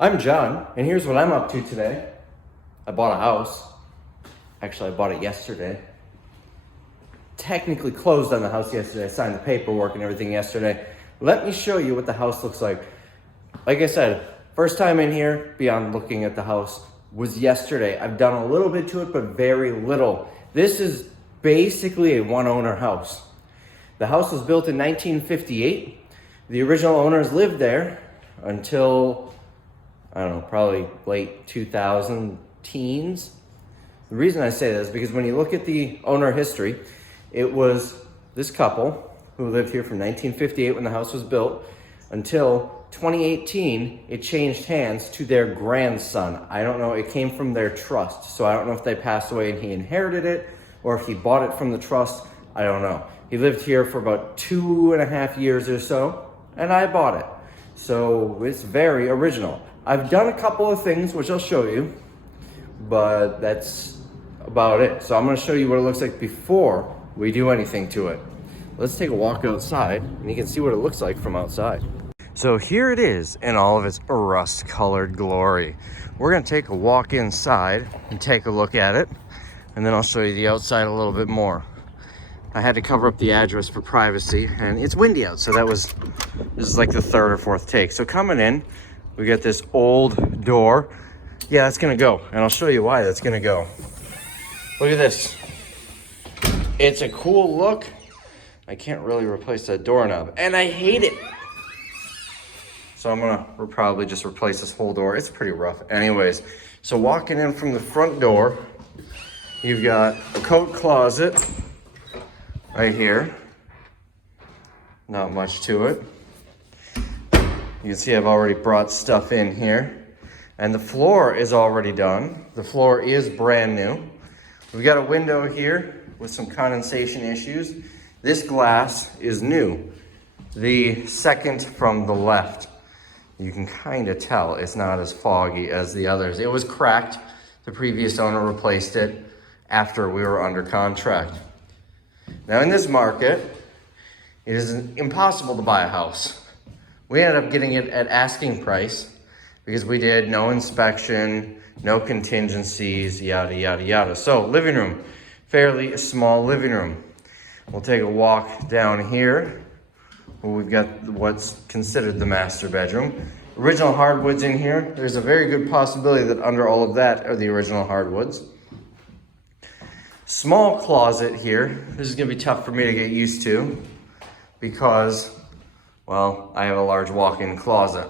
I'm John, and here's what I'm up to today. I bought a house. Actually, I bought it yesterday. Technically closed on the house yesterday. I signed the paperwork and everything yesterday. Let me show you what the house looks like. Like I said, first time in here, beyond looking at the house, was yesterday. I've done a little bit to it, but very little. This is basically a one-owner house. The house was built in 1958. The original owners lived there until, I don't know, probably late 2000 teens. The reason I say that is because when you look at the owner history, it was this couple who lived here from 1958 when the house was built until 2018, it changed hands to their grandson. I don't know, it came from their trust. So I don't know if they passed away and he inherited it or if he bought it from the trust. I don't know. He lived here for about 2.5 years or so, and I bought it. So it's very original. I've done a couple of things, which I'll show you, but that's about it. So I'm gonna show you what it looks like before we do anything to it. Let's take a walk outside, and you can see what it looks like from outside. So here it is in all of its rust-colored glory. We're gonna take a walk inside and take a look at it, and then I'll show you the outside a little bit more. I had to cover up the address for privacy, and it's windy out, so this is like the third or fourth take. So coming in, we got this old door. Yeah, that's gonna go, and I'll show you why that's gonna go. Look at this. It's a cool look. I can't really replace that doorknob, and I hate it. So I'm gonna probably just replace this whole door. It's pretty rough. Anyways, so walking in from the front door, you've got a coat closet right here. Not much to it. You can see I've already brought stuff in here. And the floor is already done. The floor is brand new. We've got a window here with some condensation issues. This glass is new. The second from the left. You can kind of tell it's not as foggy as the others. It was cracked. The previous owner replaced it after we were under contract. Now in this market, it is impossible to buy a house. We ended up getting it at asking price because we did no inspection, no contingencies, yada, yada, yada. So living room, fairly small living room. We'll take a walk down here where we've got what's considered the master bedroom. Original hardwoods in here. There's a very good possibility that under all of that are the original hardwoods. Small closet here. This is gonna be tough for me to get used to because, well, I have a large walk-in closet.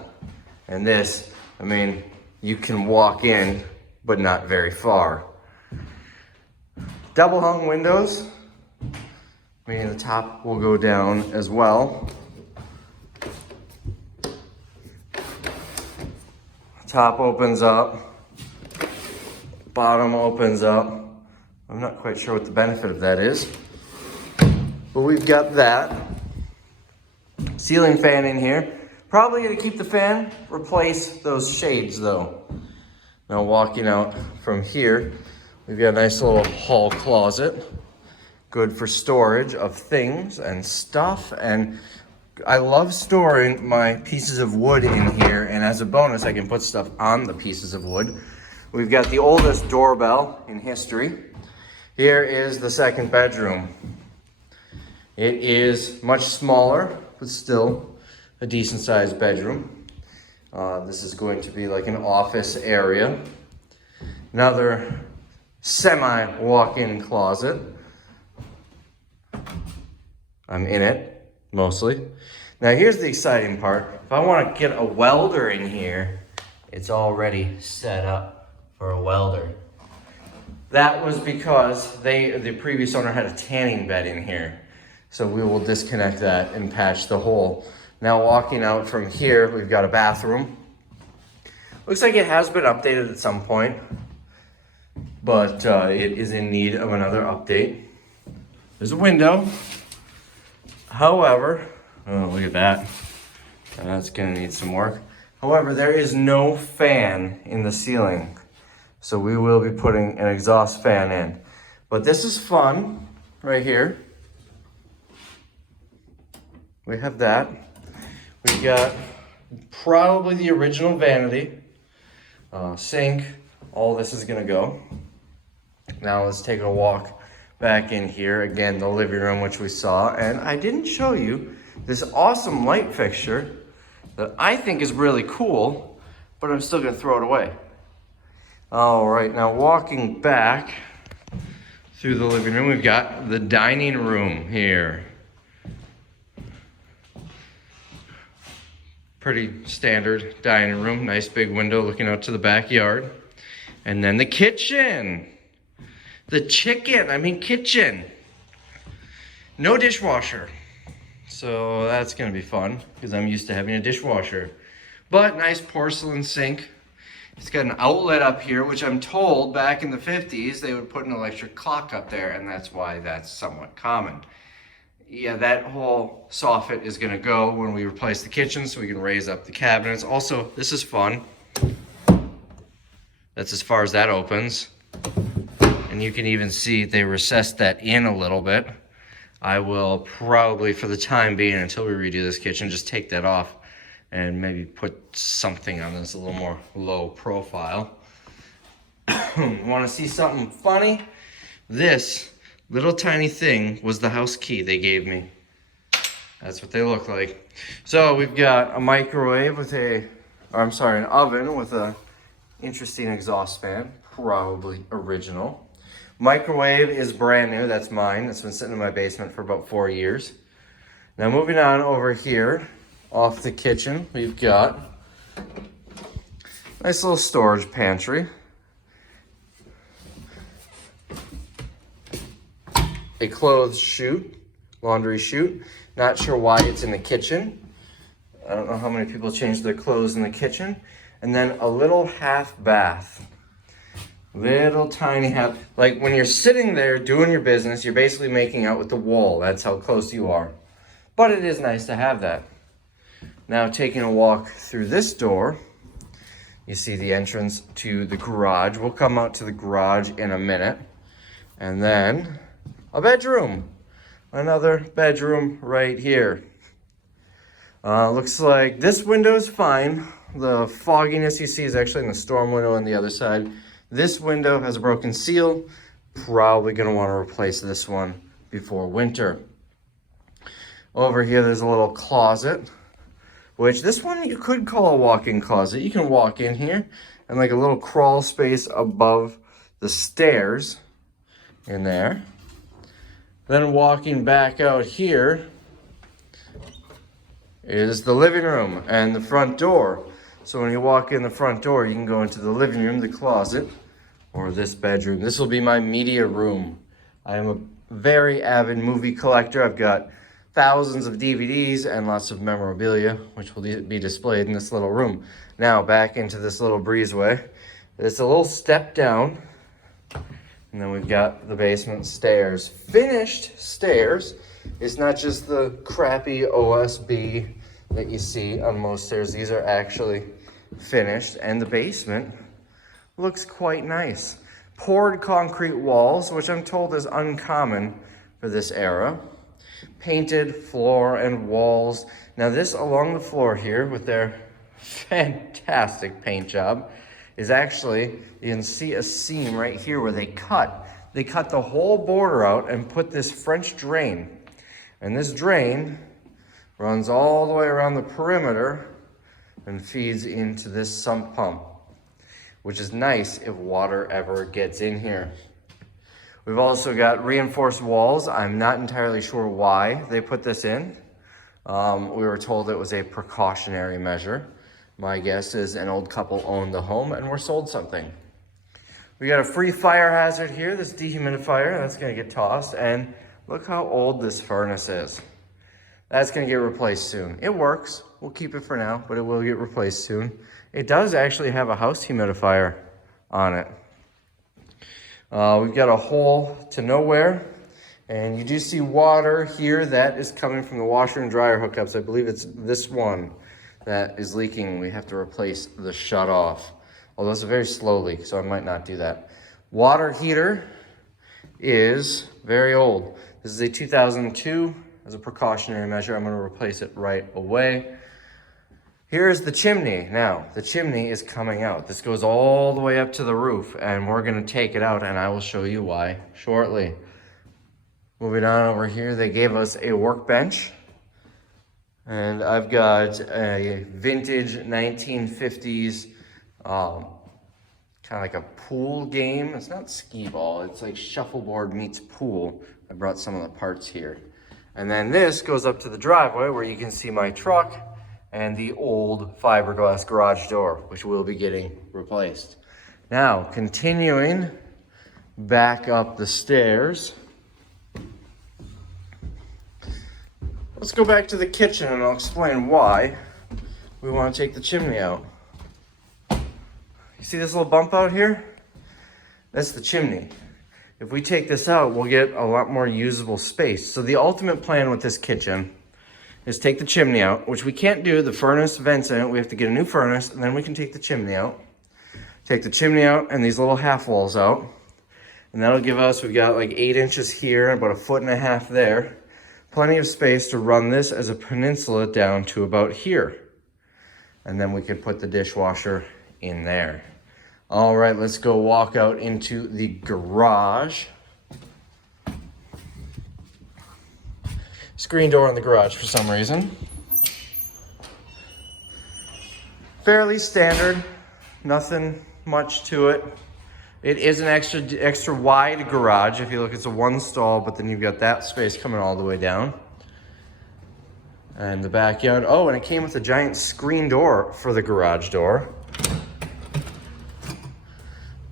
And this, I mean, you can walk in, but not very far. Double hung windows, meaning the top will go down as well. Top opens up, bottom opens up. I'm not quite sure what the benefit of that is, but we've got that. Ceiling fan in here. Probably gonna keep the fan, replace those shades though. Now walking out from here, we've got a nice little hall closet. Good for storage of things and stuff. And I love storing my pieces of wood in here. And as a bonus, I can put stuff on the pieces of wood. We've got the oldest doorbell in history. Here is the second bedroom. It is much smaller, but still a decent sized bedroom. This is going to be like an office area. Another semi walk-in closet. I'm in it, mostly. Now here's the exciting part. If I want to get a welder in here, it's already set up for a welder. That was because the previous owner had a tanning bed in here. So we will disconnect that and patch the hole. Now walking out from here, we've got a bathroom. Looks like it has been updated at some point, but it is in need of another update. There's a window. However, oh, look at that. That's gonna need some work. However, there is no fan in the ceiling. So we will be putting an exhaust fan in. But this is fun right here. We have that. We've got probably the original vanity. sink. All this is gonna go. Now let's take a walk back in here. Again, the living room, which we saw. And I didn't show you this awesome light fixture that I think is really cool, but I'm still gonna throw it away. All right, now walking back through the living room, we've got the dining room here. Pretty standard dining room, nice big window looking out to the backyard. And then the kitchen. The kitchen. No dishwasher. So that's gonna be fun because I'm used to having a dishwasher. But nice porcelain sink. It's got an outlet up here, which I'm told back in the 50s they would put an electric clock up there, and that's why that's somewhat common. Yeah, that whole soffit is gonna go when we replace the kitchen so we can raise up the cabinets. Also, this is fun. That's as far as that opens. And you can even see they recessed that in a little bit. I will probably, for the time being, until we redo this kitchen, just take that off and maybe put something on this a little more low profile. Want to see something funny? This little tiny thing was the house key they gave me. That's what they look like. So we've got a microwave with an oven with a interesting exhaust fan, probably original. Microwave is brand new, that's mine. It's been sitting in my basement for about 4 years. Now moving on over here, off the kitchen, we've got a nice little storage pantry. A clothes chute, laundry chute. Not sure why it's in the kitchen. I don't know how many people change their clothes in the kitchen. And then a little half bath. Little tiny half, like when you're sitting there doing your business, you're basically making out with the wall. That's how close you are. But it is nice to have that. Now taking a walk through this door, you see the entrance to the garage. We'll come out to the garage in a minute. And then a bedroom. Another bedroom right here. Looks like this window is fine. The fogginess you see is actually in the storm window on the other side. This window has a broken seal. Probably gonna want to replace this one before winter. Over here there's a little closet, which this one you could call a walk-in closet. You can walk in here and like a little crawl space above the stairs in there. Then walking back out here is the living room and the front door. So when you walk in the front door, you can go into the living room, the closet, or this bedroom. This will be my media room. I am a very avid movie collector. I've got thousands of DVDs and lots of memorabilia, which will be displayed in this little room. Now back into this little breezeway. It's a little step down, and then we've got the basement stairs. Finished stairs. It's not just the crappy OSB that you see on most stairs. These are actually finished, and the basement looks quite nice. Poured concrete walls, which I'm told is uncommon for this era. Painted floor and walls. Now this along the floor here with their fantastic paint job is actually, you can see a seam right here where they cut the whole border out and put this French drain. And this drain runs all the way around the perimeter and feeds into this sump pump, which is nice if water ever gets in here. We've also got reinforced walls. I'm not entirely sure why they put this in. We were told it was a precautionary measure. My guess is an old couple owned the home and were sold something. We got a free fire hazard here, this dehumidifier. That's gonna get tossed. And look how old this furnace is. That's gonna get replaced soon. It works. We'll keep it for now, but it will get replaced soon. It does actually have a house humidifier on it. We've got a hole to nowhere, and you do see water here that is coming from the washer and dryer hookups. I believe it's this one that is leaking. We have to replace the shut off, although it's very slowly, so I might not do that. Water heater is very old. This is a 2002. As a precautionary measure, I'm going to replace it right away. Here's the chimney. Now, the chimney is coming out. This goes all the way up to the roof, and we're gonna take it out, and I will show you why shortly. Moving on over here, they gave us a workbench, and I've got a vintage 1950s, kind of like a pool game. It's not skee ball, it's like shuffleboard meets pool. I brought some of the parts here. And then this goes up to the driveway where you can see my truck and the old fiberglass garage door, which will be getting replaced. Now, continuing back up the stairs. Let's go back to the kitchen and I'll explain why we want to take the chimney out. You see this little bump out here? That's the chimney. If we take this out, we'll get a lot more usable space. So the ultimate plan with this kitchen is take the chimney out, which we can't do. The furnace vents in it. We have to get a new furnace, and then we can take the chimney out. Take the chimney out and these little half walls out. And that'll give us, we've got like 8 inches here and about 1.5 feet there. Plenty of space to run this as a peninsula down to about here. And then we could put the dishwasher in there. All right, let's go walk out into the garage. Screen door in the garage for some reason. Fairly standard, nothing much to it. It is an extra wide garage. If you look, it's a 1 stall, but then you've got that space coming all the way down. And the backyard, oh, and it came with a giant screen door for the garage door.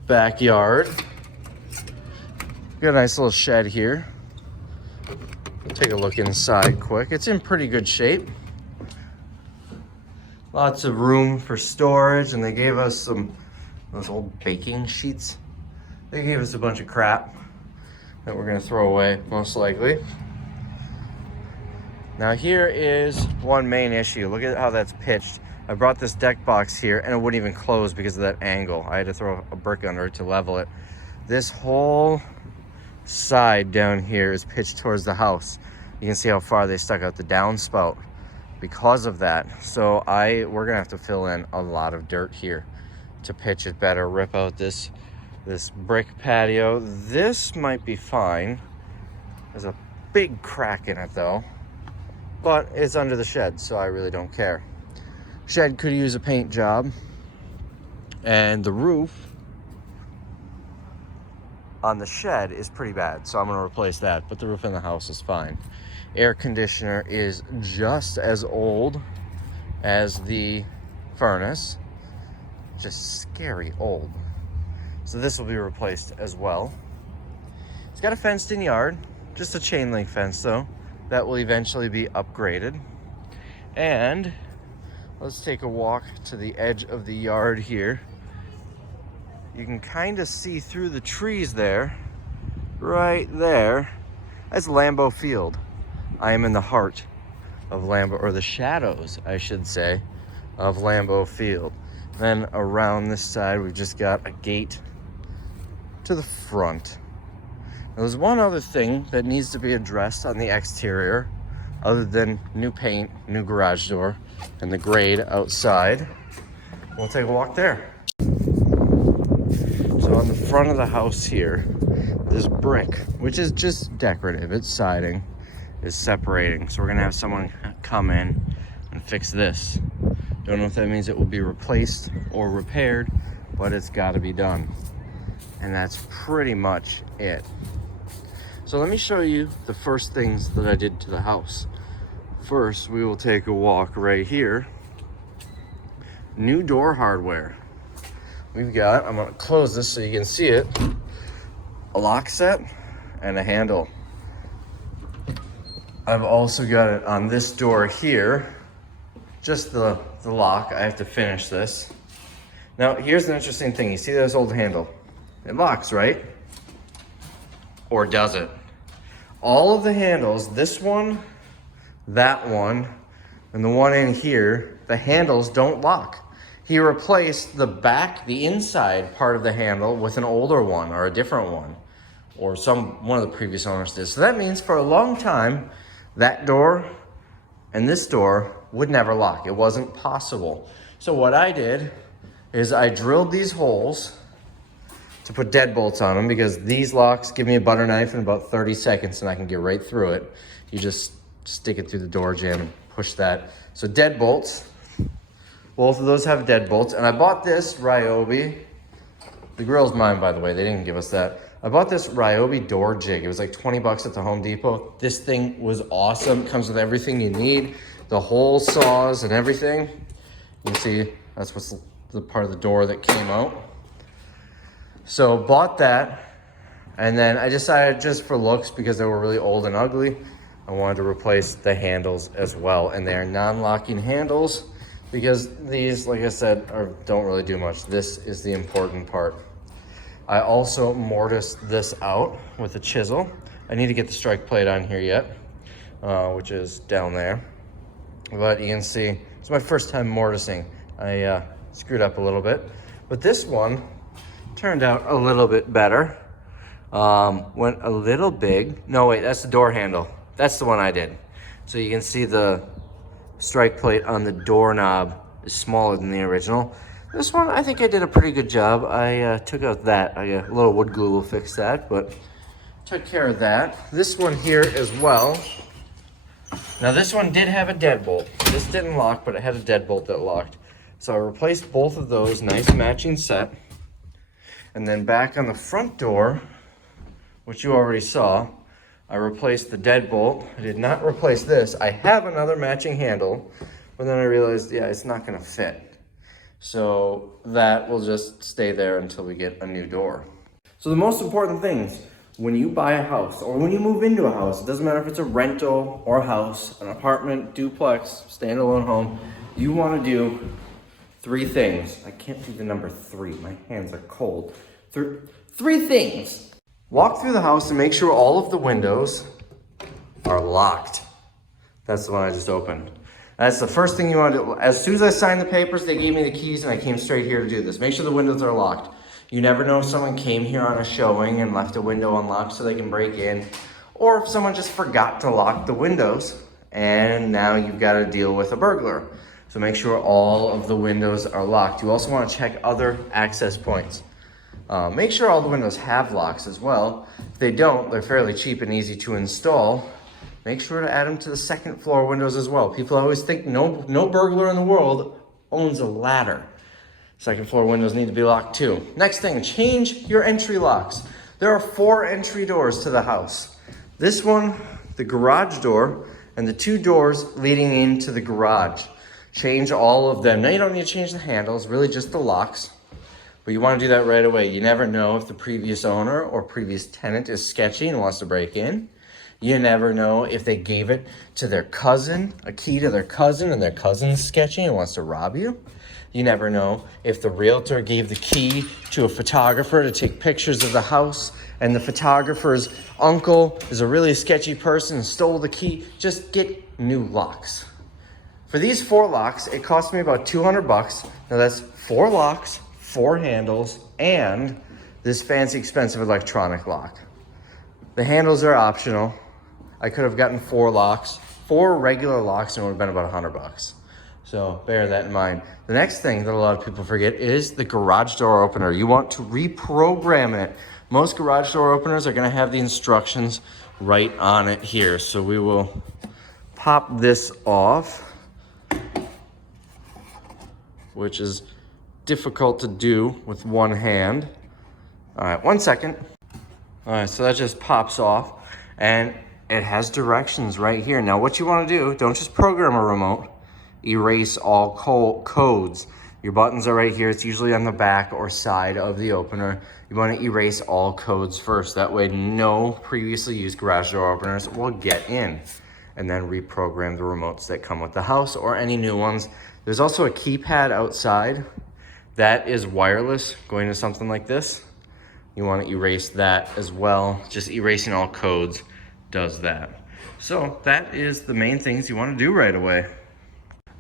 Backyard. Got a nice little shed here. We'll take a look inside quick. It's in pretty good shape. Lots of room for storage, and they gave us those old baking sheets. They gave us a bunch of crap that we're gonna throw away, most likely. Now here is one main issue. Look at how that's pitched. I brought this deck box here and it wouldn't even close because of that angle. I had to throw a brick under it to level it. This whole side down here is pitched towards the house. You can see how far they stuck out the downspout because of that. So we're gonna have to fill in a lot of dirt here to pitch it better, rip out this brick patio. This might be fine. There's a big crack in it though, but it's under the shed, so I really don't care. Shed could use a paint job, and the roof on the shed is pretty bad, so I'm gonna replace that, but the roof in the house is fine. Air conditioner is just as old as the furnace, just scary old. So this will be replaced as well. It's got a fenced in yard, just a chain link fence though, that will eventually be upgraded. And let's take a walk to the edge of the yard here. You can kind of see through the trees there, right there. That's Lambeau Field. I am in the heart of Lambeau, or the shadows, I should say, of Lambeau Field. Then around this side, we've just got a gate to the front. Now, there's one other thing that needs to be addressed on the exterior, other than new paint, new garage door, and the grade outside. We'll take a walk there. So on the front of the house here, this brick, which is just decorative, it's siding, is separating. So we're gonna have someone come in and fix this. Don't know if that means it will be replaced or repaired, but it's gotta be done. And that's pretty much it. So let me show you the first things that I did to the house. First, we will take a walk right here. New door hardware. We've got, I'm gonna close this so you can see it, a lock set and a handle. I've also got it on this door here, just the lock. I have to finish this. Now, here's an interesting thing. You see this old handle? It locks, right? Or does it? All of the handles, this one, that one, and the one in here, the handles don't lock. He replaced the back, the inside part of the handle with an older one or a different one, or one of the previous owners did. So that means for a long time, that door and this door would never lock. It wasn't possible. So what I did is I drilled these holes to put deadbolts on them, because these locks give me a butter knife in about 30 seconds and I can get right through it. You just stick it through the door jamb and push that. So deadbolts, both of those have deadbolts. And I bought this Ryobi. The grill's mine, by the way. They didn't give us that. I bought this Ryobi door jig. It was like 20 bucks at the Home Depot. This thing was awesome. It comes with everything you need. The hole saws and everything. You can see that's what's the part of the door that came out. So bought that, and then I decided, just for looks, because they were really old and ugly, I wanted to replace the handles as well. And they are non-locking handles, because these, like I said, don't really do much. This is the important part. I also mortised this out with a chisel. I need to get the strike plate on here yet, which is down there. But you can see, it's my first time mortising. I screwed up a little bit, but this one turned out a little bit better. Went a little big. No, wait, that's the door handle. That's the one I did. So you can see the strike plate on the doorknob is smaller than the original. This one, I think I did a pretty good job. I took out that. A little wood glue will fix that, but took care of that. This one here as well. Now this one did have a deadbolt. This didn't lock, but it had a deadbolt that locked. So I replaced both of those, nice matching set. And then back on the front door, which you already saw, I replaced the deadbolt. I did not replace this. I have another matching handle, but then I realized, yeah, it's not gonna fit. So that will just stay there until we get a new door. So the most important things when you buy a house or when you move into a house, it doesn't matter if it's a rental or a house, an apartment, duplex, standalone home, you wanna do 3 things. I can't do the number 3. My hands are cold. 3 things. Walk through the house and make sure all of the windows are locked. That's the one I just opened. That's the first thing you want to do. As soon as I signed the papers, they gave me the keys and I came straight here to do this. Make sure the windows are locked. You never know if someone came here on a showing and left a window unlocked so they can break in, or if someone just forgot to lock the windows and now you've got to deal with a burglar. So make sure all of the windows are locked. You also want to check other access points. Make sure all the windows have locks as well. If they don't, they're fairly cheap and easy to install. Make sure to add them to the second floor windows as well. People always think no burglar in the world owns a ladder. Second floor windows need to be locked too. Next thing, change your entry locks. There are 4 entry doors to the house. This one, the garage door, and the 2 doors leading into the garage. Change all of them. Now you don't need to change the handles, really just the locks. But you want to do that right away. You never know if the previous owner or previous tenant is sketchy and wants to break in. You never know if they gave it to their cousin, a key to their cousin, and their cousin's sketchy and wants to rob you. You never know if the realtor gave the key to a photographer to take pictures of the house and the photographer's uncle is a really sketchy person and stole the key. Just get new locks. For these 4 locks, it cost me about 200 bucks. Now that's 4 locks, 4 handles, and this fancy expensive electronic lock. The handles are optional. I could have gotten 4 locks, 4 regular locks, and it would have been about 100 bucks. So bear that in mind. The next thing that a lot of people forget is the garage door opener. You want to reprogram it. Most garage door openers are gonna have the instructions right on it here. So we will pop this off, which is difficult to do with one hand. All right, 1 second. All right, so that just pops off and it has directions right here. Now what you wanna do, don't just program a remote, erase all codes. Your buttons are right here. It's usually on the back or side of the opener. You wanna erase all codes first. That way no previously used garage door openers will get in. And then reprogram the remotes that come with the house or any new ones. There's also a keypad outside that is wireless going to something like this. You want to erase that as well. Just erasing all codes does that. So that is the main things you want to do right away.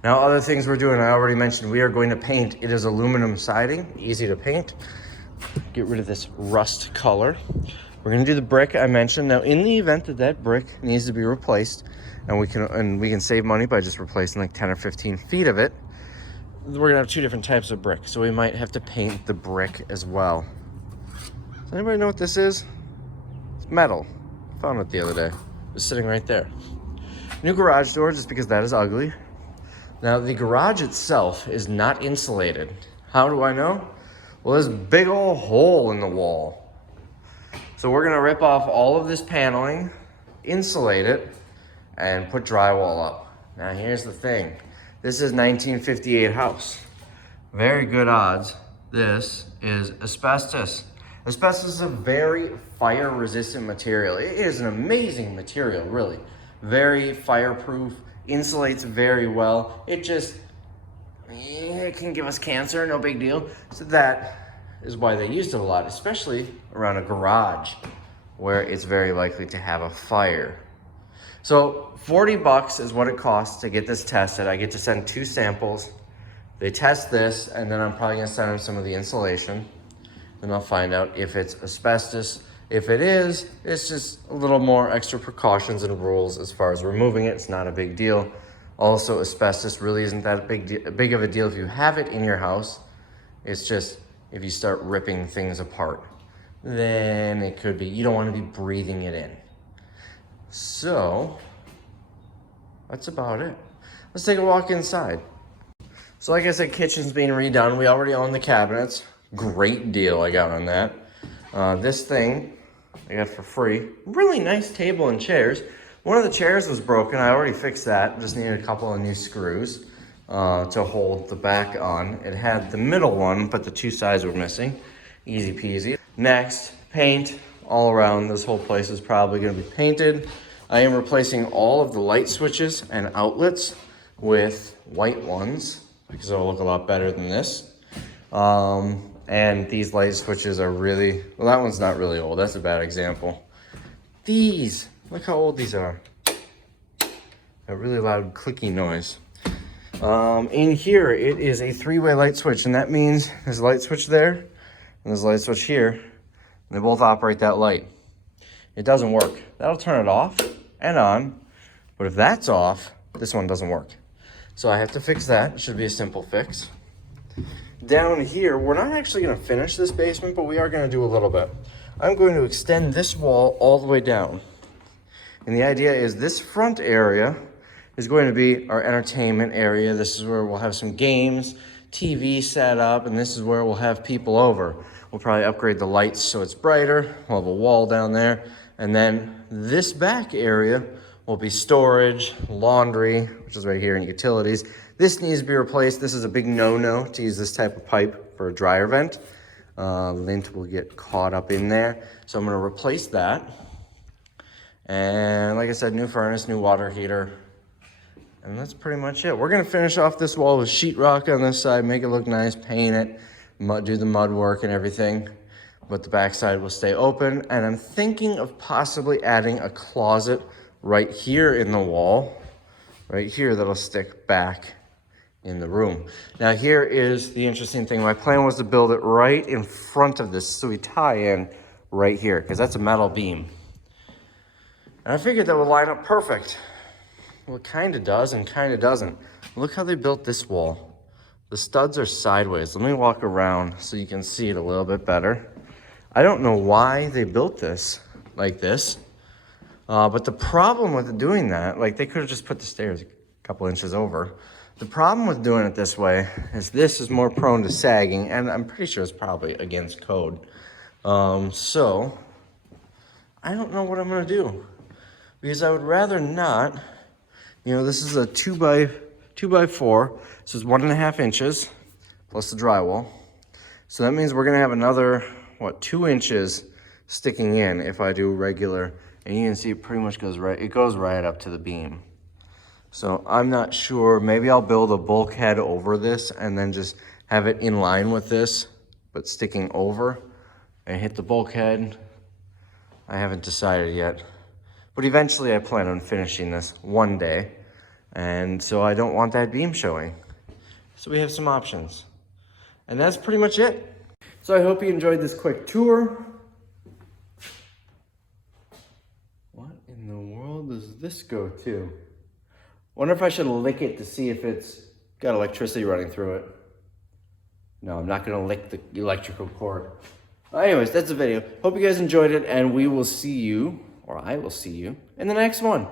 Now other things we're doing, I already mentioned, we are going to paint. It is aluminum siding, easy to paint. Get rid of this rust color. We're going to do the brick I mentioned. Now in the event that that brick needs to be replaced, and we can save money by just replacing like 10 or 15 feet of it. We're gonna have 2 different types of brick, so we might have to paint the brick as well. Does anybody know what this is? It's metal. Found it the other day. It was sitting right there. New garage door, just because that is ugly. Now the garage itself is not insulated. How do I know? Well, there's a big old hole in the wall. So we're gonna rip off all of this paneling, insulate it, and put drywall up. Now here's the thing. This is 1958 house. Very good odds this is asbestos. Asbestos is a very fire resistant material. It is an amazing material, really. Very fireproof, insulates very well. It can give us cancer, no big deal. So that is why they used it a lot, especially around a garage where it's very likely to have a fire. So 40 bucks is what it costs to get this tested. I get to send 2 samples. They test this, and then I'm probably gonna send them some of the insulation. Then I'll find out if it's asbestos. If it is, it's just a little more extra precautions and rules as far as removing it. It's not a big deal. Also, asbestos really isn't that big of a deal if you have it in your house. It's just if you start ripping things apart, then it could be, you don't want to be breathing it in. So that's about it. Let's take a walk inside. So like I said, kitchen's being redone. We already own the cabinets. Great deal I got on that. This thing I got for free. Really nice table and chairs. One of the chairs was broken. I already fixed that. Just needed a couple of new screws to hold the back on. It had the middle one, but the 2 sides were missing. Easy peasy. Next, paint all around. This whole place is probably going to be painted. I am replacing all of the light switches and outlets with white ones because it'll look a lot better than this. And these light switches are really, well, that one's not really old. That's a bad example. These, look how old these are. A really loud clicky noise. In here, it is a 3-way light switch, and that means there's a light switch there, and there's a light switch here, and they both operate that light. It doesn't work. That'll turn it off and on, but if that's off, this one doesn't work. So I have to fix that. It should be a simple fix. Down here, we're not actually going to finish this basement, but we are going to do a little bit. I'm going to extend this wall all the way down. And the idea is this front area is going to be our entertainment area. This is where we'll have some games, TV set up, and this is where we'll have people over. We'll probably upgrade the lights so it's brighter. We'll have a wall down there. And then this back area will be storage, laundry, which is right here, and utilities. This needs to be replaced. This is a big no-no to use this type of pipe for a dryer vent. Lint will get caught up in there. So I'm gonna replace that. And like I said, new furnace, new water heater. And that's pretty much it. We're gonna finish off this wall with sheetrock on this side, make it look nice, paint it, do the mud work and everything. But the backside will stay open. And I'm thinking of possibly adding a closet right here in the wall, right here, that'll stick back in the room. Now here is the interesting thing. My plan was to build it right in front of this, so we tie in right here, because that's a metal beam. And I figured that would line up perfect. Well, it kind of does and kind of doesn't. Look how they built this wall. The studs are sideways. Let me walk around so you can see it a little bit better. I don't know why they built this like this, but the problem with doing that, like they could have just put the stairs a couple inches over. The problem with doing it this way is this is more prone to sagging, and I'm pretty sure it's probably against code. So I don't know what I'm gonna do, because I would rather not. You know, this is a 2x4, so it's 1.5 inches plus the drywall. So that means we're gonna have another, 2 inches sticking in if I do regular, and you can see it pretty much goes right up to the beam. So I'm not sure, maybe I'll build a bulkhead over this and then just have it in line with this, but sticking over and hit the bulkhead. I haven't decided yet, but eventually I plan on finishing this one day. And so I don't want that beam showing. So we have some options, and that's pretty much it. So I hope you enjoyed this quick tour. What in the world does this go to? Wonder if I should lick it to see if it's got electricity running through it. No, I'm not gonna lick the electrical cord. Anyways, that's the video. Hope you guys enjoyed it, and we will see you, or I will see you, in the next one.